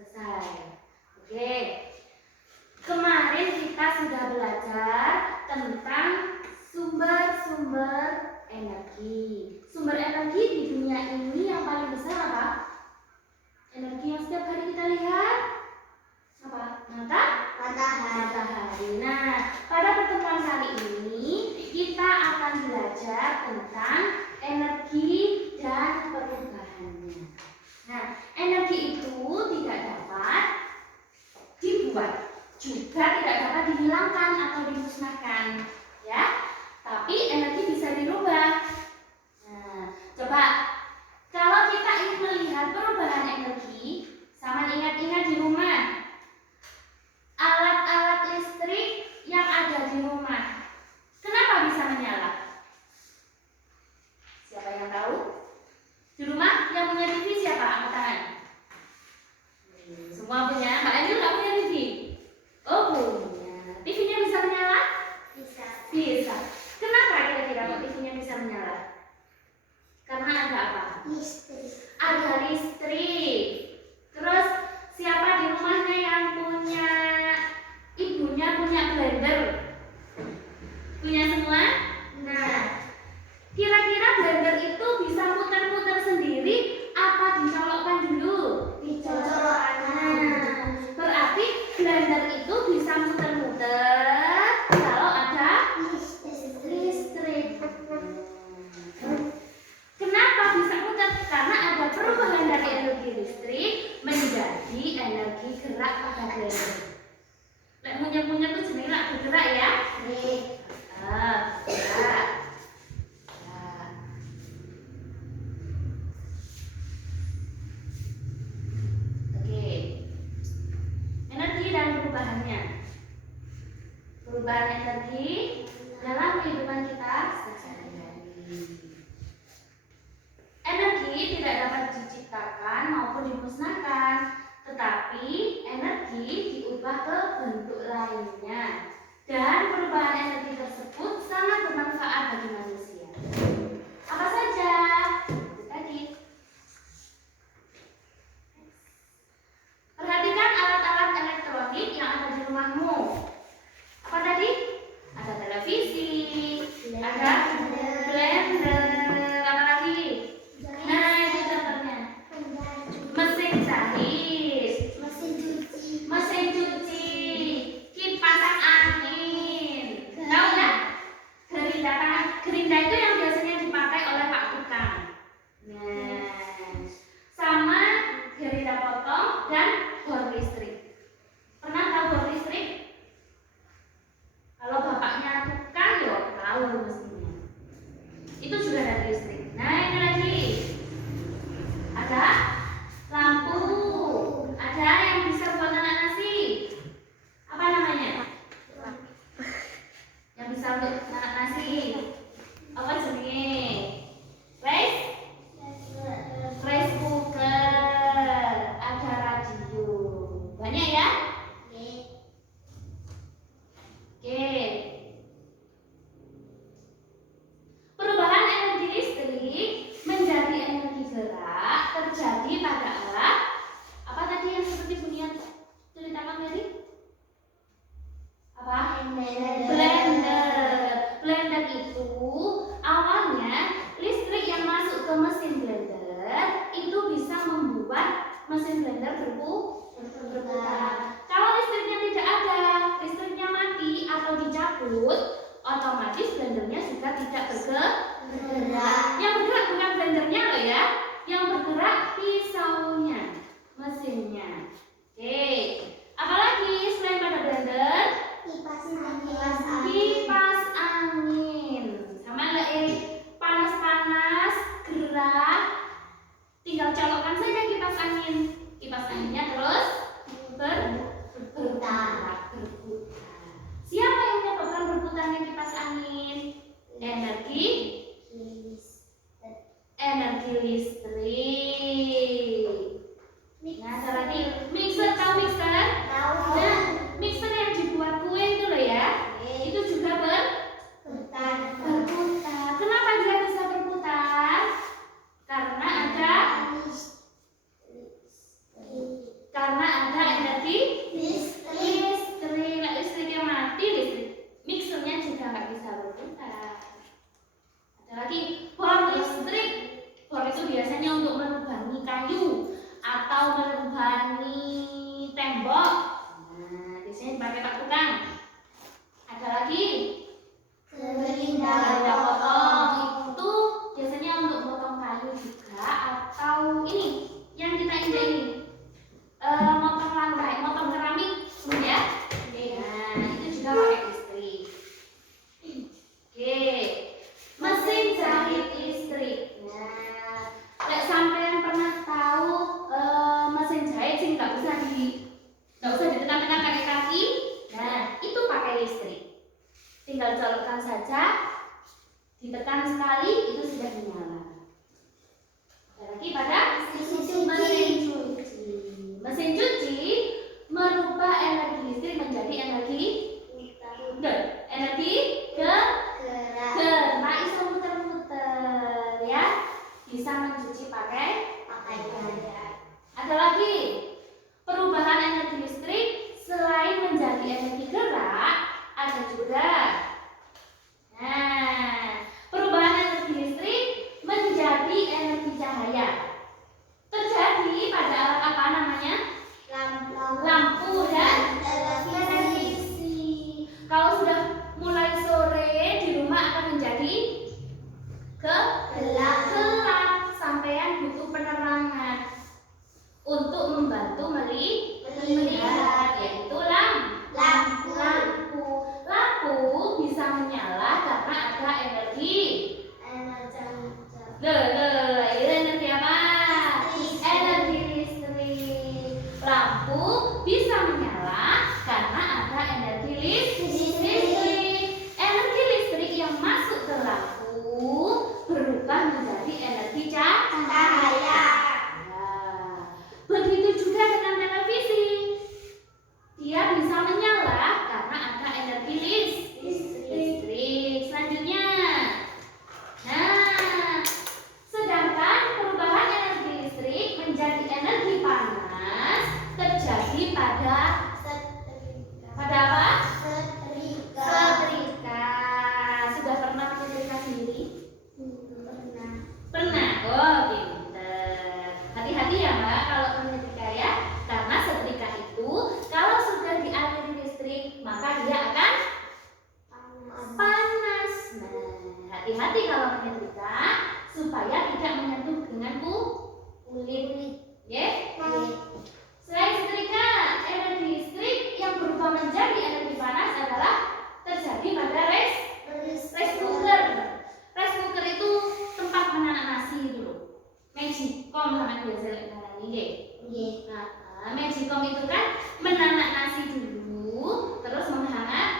Selesai. Oke. Kemarin kita sudah belajar tentang sumber-sumber energi. Sumber energi di dunia ini yang paling besar apa? Energi yang setiap hari kita lihat apa? Matahari. Nah, pada pertemuan kali ini kita akan belajar tentang energi dan perubahannya. Nah, energi itu tidak dapat dibuat, juga tidak dapat dihilangkan atau dimusnahkan, ya. Tapi energi bisa dirubah. Nah, coba kalau kita ingin melihat perubahan energi, sama ingat-ingat di rumah. Alat-alat listrik yang ada di rumah, kenapa bisa menyala? Siapa yang tahu? Di rumah yang punya TV siapa? Angkat tangan. Semua punya. Mbak Anjul nggak punya TV? Oh punya. TV-nya bisa menyala? Bisa. Kenapa kira-kira kok TV-nya bisa menyala? Karena ada apa? Ada listrik. Terus siapa di rumahnya yang punya, ibunya punya blender? Punya semua? Nah, kira-kira blender itu bisa muter-muter sendiri apa dicolokkan dulu? Dicolokkan. Nah, berarti blender itu bisa muter-muter kalau ada listrik. Kenapa bisa muter? Karena ada perubahan dari energi listrik menjadi energi gerak pada blender. Lek munyek-munyek itu jenenge lak bergerak ya? Gerak. Energi dan perubahannya. Perubahan energi dalam kehidupan kita sehari-hari. Energi tidak dapat diciptakan maupun dimusnahkan, tetapi energi diubah ke bentuk lainnya. Dan perubahan energi tersebut sangat bermanfaat bagi manusia. Apa saja? Itu tadi. Perhatikan alat-alat elektronik yang ada di rumahmu. Apa tadi? Ada televisi, ada blender, apa lagi? Nah, itu contohnya. Mesin jahit, mesin cuci, kipas angin. Tahu nggak? Gerinda itu yang biasanya dipakai oleh Pak Tukang. Nah, sama gerinda potong dan bor listrik. Pernah tahu bor listrik? Kalau bapaknya tukang ya tahu mestinya. Itu juga dari listrik. Nah, ini lagi. Ada lampu. Ada yang bisa buat anak nasi. Apa namanya? Yang bisa buat anak nasi. Apa jenenge? Rice cooker. Ada radio. Banyak ya? Oke. Perubahan energi listrik menjadi energi gerak terjadi pada alat apa tadi yang seperti bunyian ceritakan tadi? Apa? Blender. Blender itu awalnya listrik yang masuk ke mesin blender itu bisa membuat mesin blender berputar. Kalau listriknya tidak ada, listriknya mati atau dicabut, otomatis blendernya juga tidak bergerak. Yang bergerak bukan blendernya loh ya, yang bergerak pisaunya, mesinnya. Oke, apalagi selain pada blender? Kipas angin. Sama nggak panas-panas, gerak, tinggal colokkan saja kipas angin. Kipas anginnya terus berputar. Siapa yang menyebabkan berputarnya kipas angin? Energi listrik. Nah, ada lagi mixer. Tahu mixer? Tahu. Nah, mixer yang dibuat kue itu loh ya. Itu juga berputar. Kenapa dia bisa berputar? Karena ada atau melubani tembok. Nah, biasanya dipakai Pak Tukang. Ada lagi? Gerinda potong itu biasanya untuk potong kayu juga, atau ini yang kita injak ini, motong lantai, motong keramik, ya. Nah, itu juga pakai listrik. Oke, mesin jahit listrik. Nah, kayak sampean pernah tahu mesin jahit sih nggak usah ditekan-tekan pakai kaki. Nah, itu pakai listrik. Tinggal colokkan saja, ditekan sekali itu sudah menyala. Ada lagi pada mesin cuci. Mesin cuci merubah energi listrik menjadi energi gerak. Nah, bisa muter-muter ya. Bisa mencuci pakai pakaian. Ada lagi perubahan energi listrik selain menjadi energi gerak, ada juga perubahan energi listrik menjadi energi cahaya. Terjadi pada alat apa namanya? Lampu dan televisi. Kalau sudah mulai sore di rumah akan menjadi gelap. Sampean butuh penerangan untuk membantu melihat, yaitu lampu. Lampu bisa menyala karena ada energi. Energi apa? Energi listrik. Lampu bisa menyala karena ada energi listrik. Energi listrik yang masuk ke lampu berubah menjadi energi cahaya. Begitu juga dengan televisi. Dia bisa menyala karena ada energi listrik. Selanjutnya, sedangkan perubahan energi listrik menjadi energi panas terjadi pada apa? Setrika. Sudah pernah menyetrika sendiri? Pernah. Oh, pinter. Hati-hati ya Mbak kalau menyetrika ya, karena setrika itu kalau sudah dialiri listrik maka dia akan panas. Nah, hati-hati kalau menyetrika supaya tidak menyentuh dengan kulit. Ya? Selain setrika, energi listrik yang berubah menjadi energi panas adalah terjadi pada rice cooker. Rice cooker itu tempat menanak nasi dulu. Magicom sama biasa ngarani nggih. Nah, Magicom itu kan menanak nasi dulu, terus menghangatkan.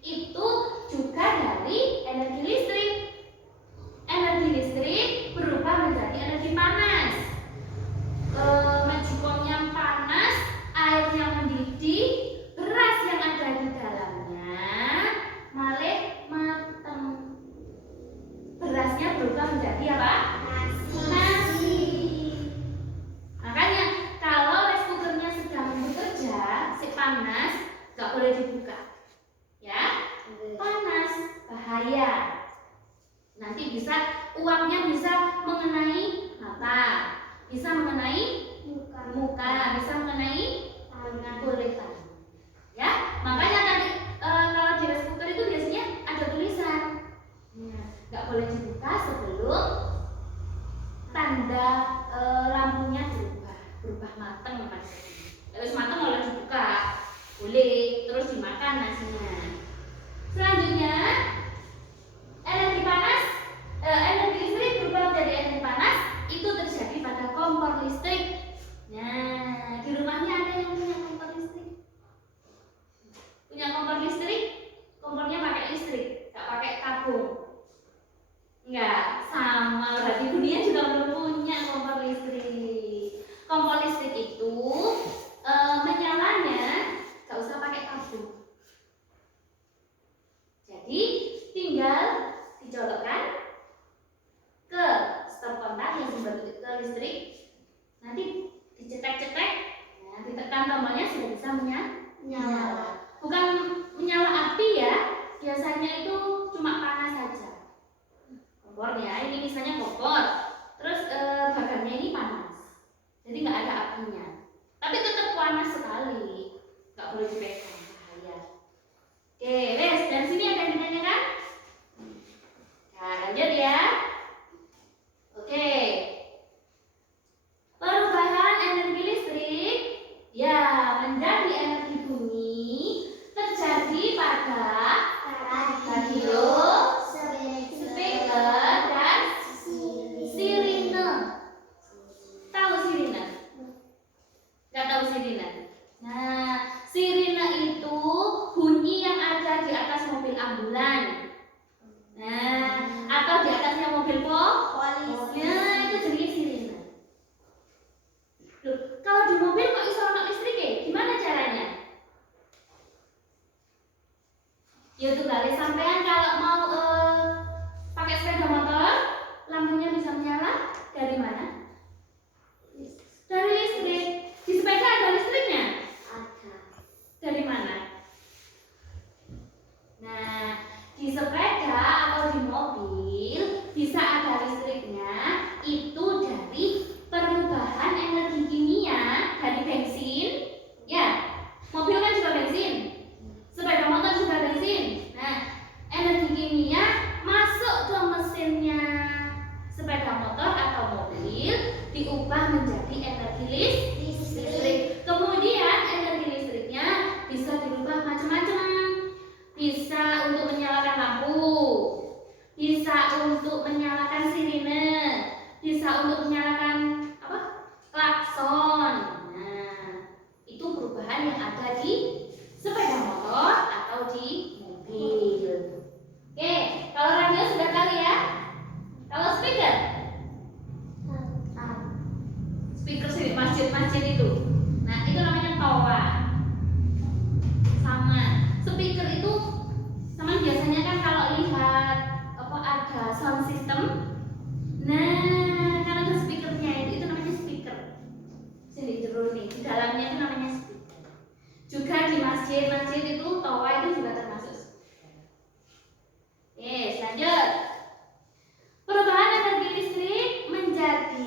Itu juga dari energi listrik. Energi listrik berubah menjadi energi panas. Magicomnya panas, airnya mendidih, beras yang ada di dalamnya malah mateng. Berasnya berubah menjadi apa? Nasi. Makanya kalau rice cookernya sedang bekerja, panas, nggak boleh dibuka. Ya, panas, bahaya. Nanti uapnya bisa mengenai mata, bisa mengenai muka, bisa mengenai kulit tangan. Ya, makanya tadi kalau di rice cooker itu biasanya ada tulisan, nggak boleh dibuka sebelum tanda lampunya berubah matang. Terus matang boleh dibuka, boleh terus dimakan nasinya. Selanjutnya, energi listrik berubah menjadi energi panas itu terjadi pada kompor listrik. Nah, di rumahnya ada yang punya kompor listrik? Punya kompor listrik? Kompornya pakai listrik, nggak pakai tabung. Enggak, sama berarti dunia juga belum punya kompor listrik. Kompor listrik itu menyalanya nggak usah pakai tabung. Jadi tinggal dicolokkan ke stop kontak yang sumber ke listrik, nanti dicetek-cetek, ditekan tombolnya sudah bisa menyala. Bukan menyala api ya, biasanya itu cuma panas saja. Kompor ya, ini misalnya kompor, terus lanjut ya. Oke. Perubahan energi listrik ya menjadi energi bumi terjadi pada radio, speaker, dan sirine. Tahu sirine? Nggak tahu sirine? Nah, sirine itu bunyi yang ada di atas mobil ambulan. Nah, atau di atasnya mobil polisi. Nah, itu jadi sirine. Loh, kalau di mobil kok iso ono listrik ya? Gimana caranya? Ya tuh kali sampean kalau mau pakai sepeda motor, lampunya bisa menyala dari mana? Dari listrik. Di sepeda ada listriknya? Ada. Dari mana? Nah, di sepeda atau di mobil bisa ada listriknya itu dari perubahan energi kimia dari bensin. Ya, mobil kan juga bensin. Sepeda motor juga bensin. Nah, energi kimia masuk ke mesinnya sepeda motor atau mobil diubah menjadi energi listrik. Kemudian energi listriknya bisa dirubah macam-macam. Bisa untuk menyalakan lampu, bisa untuk menyalakan sirine, bisa untuk menyalakan apa? Klakson. Nah, itu perubahan yang ada di sepeda motor atau di mobil. Oke, kalau radio sudah tahu ya. Kalau speaker? Speaker sini masjid-masjid itu. Nah, itu namanya toa. Sama. Speaker itu sama biasanya kan kalau lihat apa ada sound system. Nah, kalau ada speakernya itu namanya speaker. Sini jero nih, di dalamnya itu namanya speaker. Juga di masjid-masjid itu toa itu juga termasuk speaker. Oke, lanjut. Perubahan energi listrik menjadi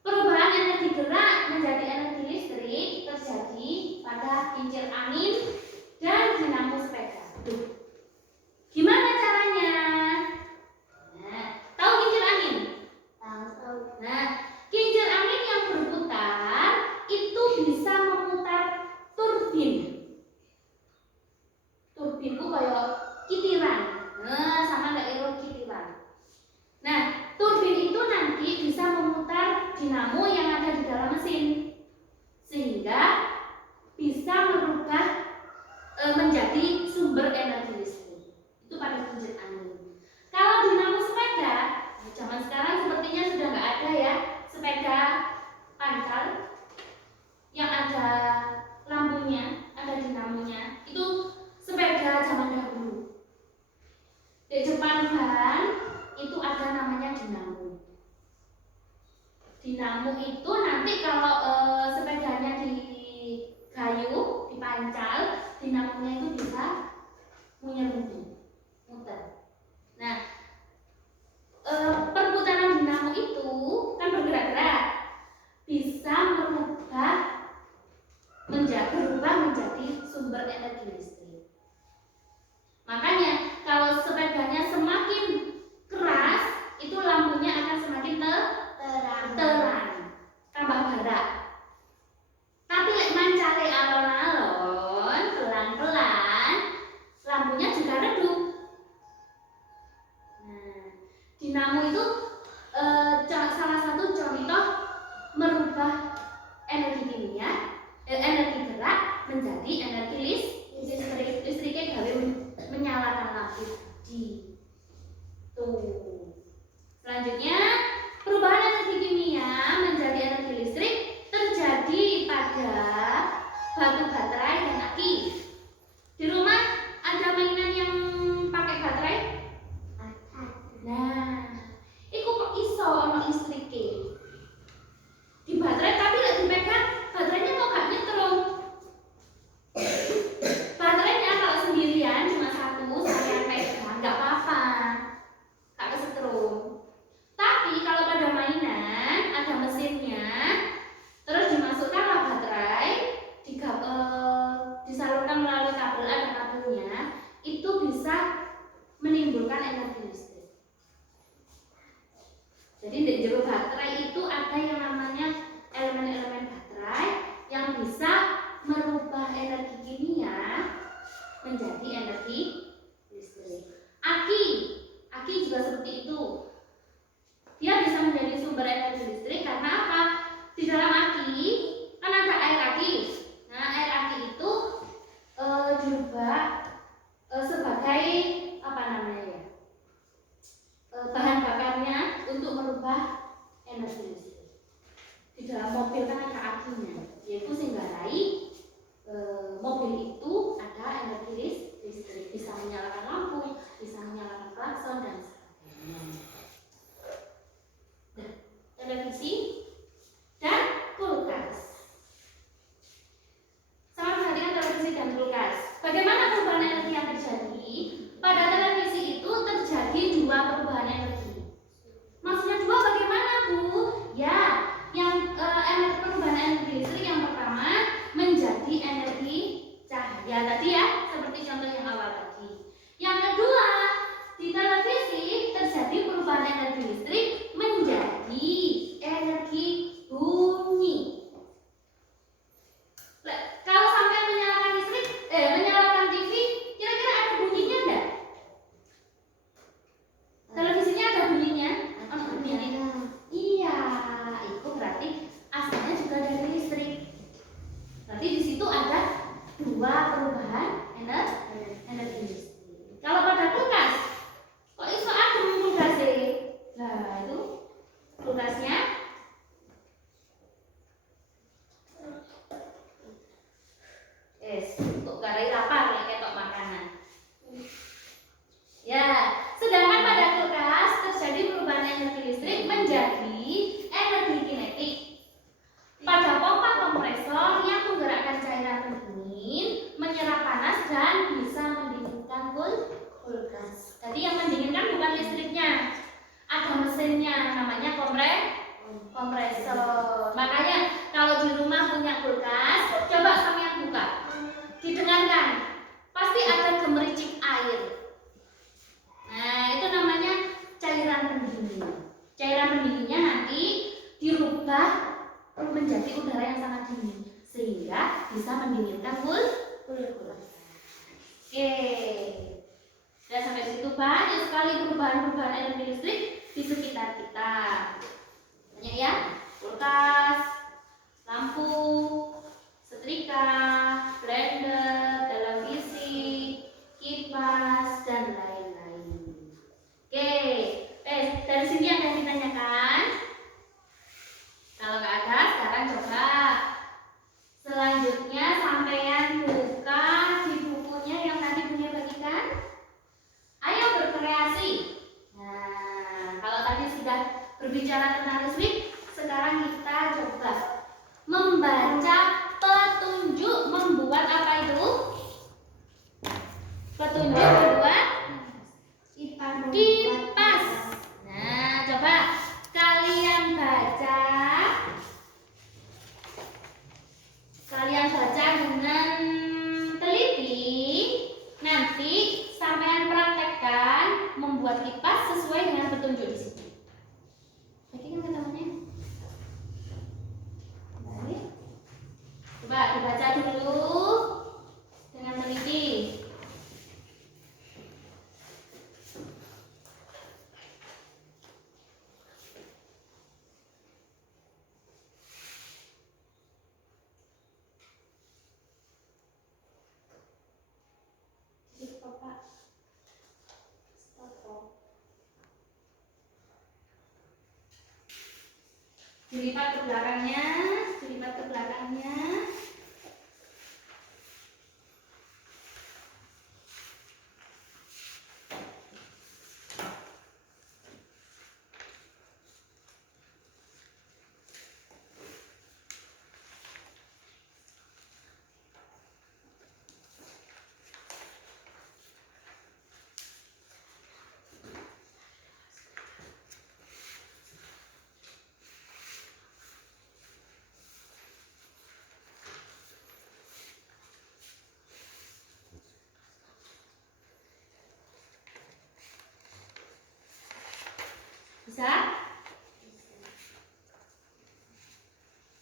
perubahan energi gerak menjadi energi listrik terjadi pada kincir angin dan dinamo sepeda. Gimana caranya? Nah, tahu kincir angin? Tahu. Nah, kincir angin yang berputar itu bisa memutar turbin. Turbin itu kayak kitiran. Nah, sama kayak kitiran. Nah, turbin itu nanti bisa memutar dinamo yang ada di dalam mesin sehingga bisa merubah menjadi sumber energi listrik. Itu pada kincir angin. Kalau dinamo sepeda, zaman sekarang sepertinya sudah nggak ada ya sepeda pancal yang ada lampunya, ada dinamonya. Itu sepeda zaman dahulu. Di depan ban itu ada namanya dinamo. Dinamo itu nanti kalau sepedanya di kayu, dipancal, dinamonya itu bisa muter. Nah, perputaran dinamo itu kan bergerak-gerak, bisa berubah menjadi sumber energi listrik. Makanya kalau sepedanya semakin keras, itu lampunya akan semakin terang, tambah berat. Tapi lek mancale alon-alon, pelan-pelan, lampunya juga redup. Nah, dinamo itu salah satu contoh merubah energi kimia, energi gerak menjadi energi listrik. Listriknya gawe menyalakan lampu di tuh. Selanjutnya, perubahan energi kimia menjadi energi listrik terjadi pada batu baterai dan aki. Di rumah ada mainan yang pakai baterai? Nah, iku kok iso ono listrike. Di baterai tapi lek dipegang baterainya kok gak nyetrum. Baterainya kalau sendirian cuma satu, saya pegang nggak apa-apa, gak kesetrum. Tapi Jadi di jero baterai itu ada yang namanya elemen-elemen baterai yang bisa merubah energi kimia menjadi energi listrik. Aki juga seperti itu. Dia bisa menjadi sumber energi listrik karena apa? Di dalam aki kan ada air aki. Nah, air aki itu dirubah sebagai apa namanya ya? Bahan bakarnya untuk merubah energi listrik. Di dalam mobil kan ada akinya, yaitu singgarai mobil itu ada energi listrik, bisa menyalakan lampu, bisa menyalakan klakson dan sebagainya. Nah, televisi dan kulkas. Sama perhatikan televisi dan kulkas. Bagaimana perubahan energi yang terjadi? Pada televisi itu terjadi dua perubahan energi. Maksudnya dua bagaimana, Bu? Ya, yang perubahan energi listrik yang pertama menjadi energi cahaya tadi ya, seperti contoh yang awal tadi. Yang kedua, di televisi terjadi perubahan energi listrik menjadi energi bunyi. Kalau sampai menyalakan menyalakan TV, kira-kira ada bunyinya enggak? Televisinya ada bunyinya? Bunyinya. Iya, itu berarti asalnya juga dari listrik. Berarti di situ ada dua perubahan energi listrik. Kalau pada kulkas, kok iso adem kulkasnya? Nah, itu kulkasnya untuk garai lapar ya ketok makanan. Ya, sedangkan pada kulkas terjadi perubahan energi listrik menjadi energi kinetik. Pada pompa kompresor yang menggerakkan cairan pendingin, menyerap panas dan bisa mendinginkan kulkas. Jadi yang mendinginkan bukan listriknya, ada mesinnya namanya kompresor. Makanya kalau di rumah punya kulkas, coba sampean buka, didengarkan, pasti ada gemericik air. Nah, itu namanya cairan pendingin. Cairan pendinginnya nanti dirubah menjadi udara yang sangat dingin sehingga bisa mendinginkan kulkas. Oke. Dan sampai di situ banyak sekali perubahan-perubahan energi listrik di sekitar kita. Banyak ya, kulkas, lampu, setrika, blender, televisi, kipas dan lain-lain. Oke, dari sini ada yang ditanyakan? Kalau nggak ada, sekarang coba. Selanjutnya sampean buka di bukunya yang tadi Bunda bagikan. Ayo berkreasi. Nah, kalau tadi sudah berbicara tentang listrik, sekarang kita coba membaca petunjuk membuat apa itu? Petunjuk membuat kipas. Nah, coba kalian baca dengan teliti. Nanti sampean praktekkan membuat kipas sesuai dengan petunjuk di sini. Bagikan ke temannya. Baik. Coba dibaca dulu dengan teliti. Dilipat ke belakangnya, dilipat ke belakangnya. Bisa?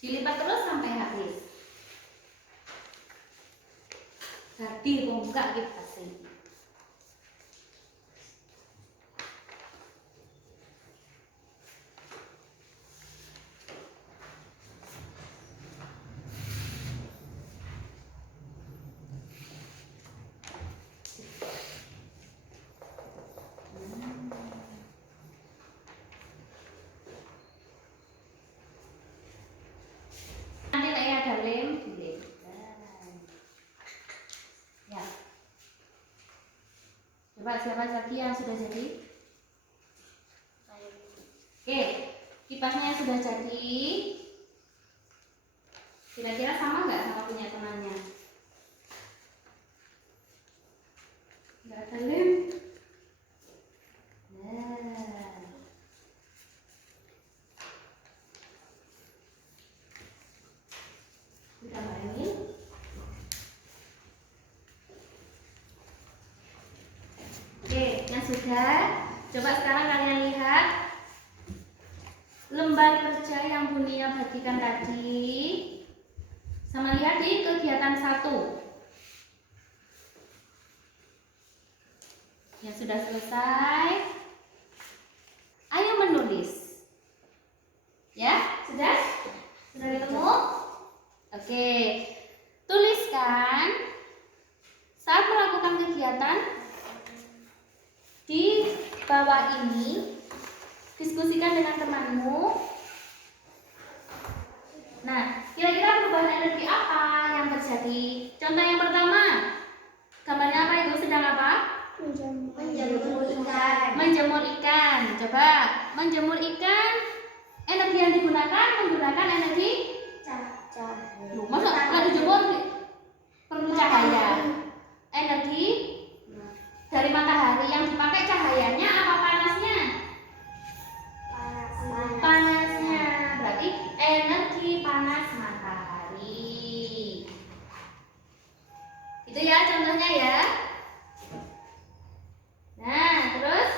Dilipat terus sampai habis. Jadi buka kipasnya. Nanti kayak ada lem, ya. Coba siapa lagi yang sudah jadi? Oke, kipasnya yang sudah jadi. Kira-kira sama nggak sama punya temannya? Nggak ada lem. Nah, kita mainin. Oke, yang sudah. Coba sekarang kalian lihat lembar kerja yang Bunia bagikan tadi. Sama lihat di kegiatan 1 yang sudah selesai. Ayo menulis. Ya, sudah? Sudah ketemu? Oke. Tuliskan saat melakukan kegiatan di bawah ini. Diskusikan dengan temanmu. Nah, kira-kira perubahan energi apa yang terjadi? Contoh yang pertama, gambarnya apa itu? Sedang apa? Menjemur ikan. Menjemur ikan. Coba, menjemur ikan. Energi yang digunakan menggunakan energi. Loh, masa kalau dijemur perlu cahaya? Energi dari matahari yang dipakai cahayanya apa panasnya? Panasnya. Berarti energi panas matahari. Itu ya contohnya ya. Nah, terus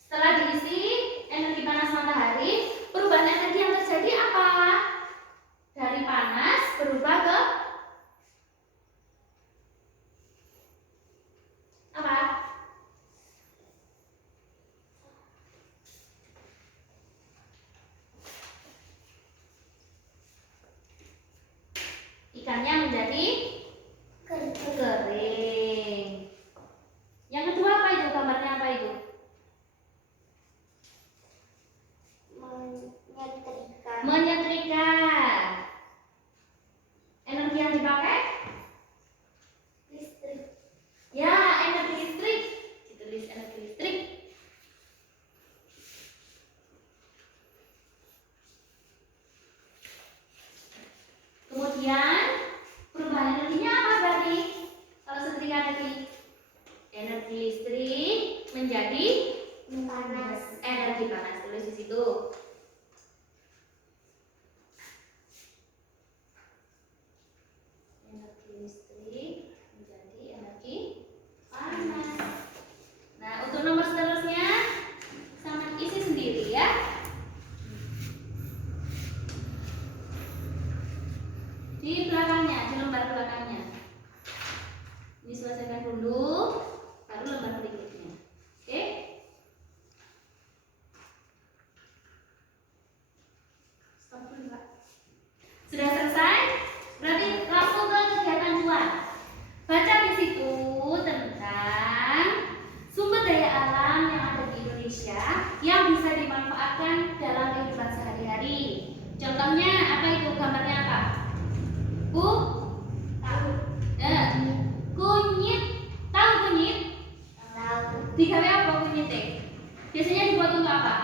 setelah diisi energi panas matahari, perubahan energi yang terjadi apa? Dari panas berubah ke apa? Ikannya menjadi kering. Yang kedua apa itu? Gambarnya apa itu? Menyetrika. Energi yang dipakai? Listrik. Ya, energi listrik. Ditulis energi listrik. Kemudian perubahan energinya apa berarti? Kalau setrika tadi energi listrik menjadi Panas. energi panas. Tulis di situ. Energi listrik menjadi energi panas. Nah, untuk nomor seterusnya sama isi sendiri ya. Di belakangnya, di lembar belakangnya. Ini selesaikan dulu, baru lembar berikutnya. Oke? Stop dulu, Pak. Sudah selesai? Berarti langsung ke kegiatan 2. Baca di situ tentang sumber daya alam yang ada di Indonesia yang bisa dimanfaatkan dalam kehidupan sehari-hari. Contohnya apa itu? Gambarnya apa? Kunyit. Tahu kunyit? Digawe apa kunyitnya? Biasanya dibuat untuk apa?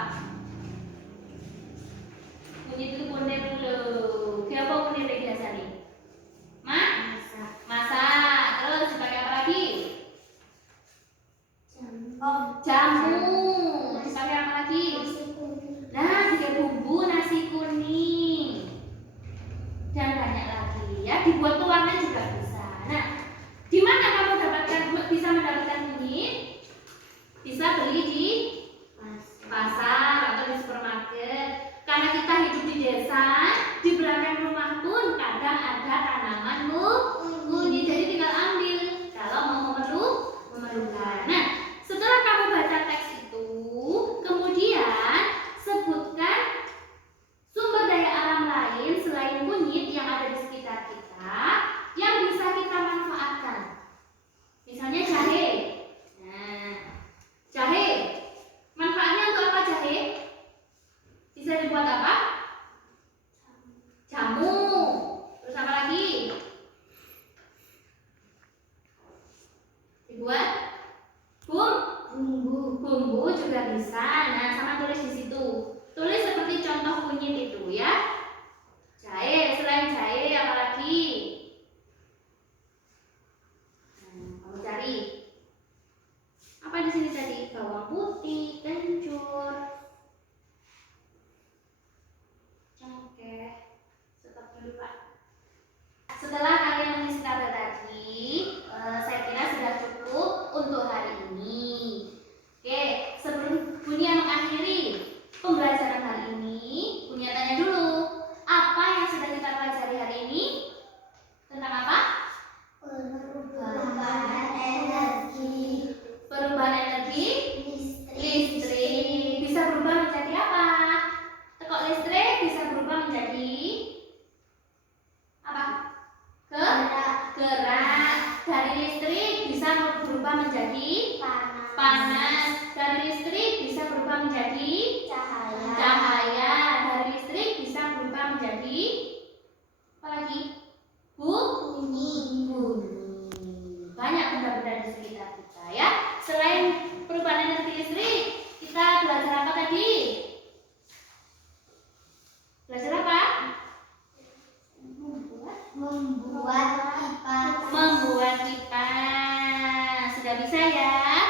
Kunyit itu kunyit dulu. Kayak apa kunyitnya biasanya? Masak. Terus dipakai apa lagi? Jamu. Dipakai apa lagi? Nah, juga bumbu nasi kuning. Dan banyak lagi ya. Dibuat pewarna juga bisa. Nah, di mana kamu bisa mendapatkan kunyit? Bisa beli di pasar atau di supermarket. Dibuat bumbu juga bisa. Nah, sama tulis di situ. Tulis seperti contoh kunyit itu ya. Jahe, selain jahe apa lagi? Kamu cari. Apa di sini tadi? Bawang putih, kencur, cengkeh. Stop dulu, Pak. Setelah kalian mengisi tabel tadi, saya kira sudah cukup untuk hari ini. Oke, sebelum Bunia mengakhiri pembelajaran hari ini, Bunia tanya dulu, apa yang sudah kita pelajari hari ini? Tentang apa? Perubahan energi listrik. Bisa berubah menjadi apa? Tekok listrik bisa berubah menjadi apa? Gerak. Dari listrik bisa berubah menjadi panas. Dari listrik bisa berubah menjadi cahaya. Dari listrik bisa berubah menjadi apa lagi? Bunyi. Banyak benda-benda di sekitar kita ya. Selain perubahan energi listrik, kita belajar apa tadi? Belajar apa? Membuat kipas. Membuat kipas. Sudah bisa ya?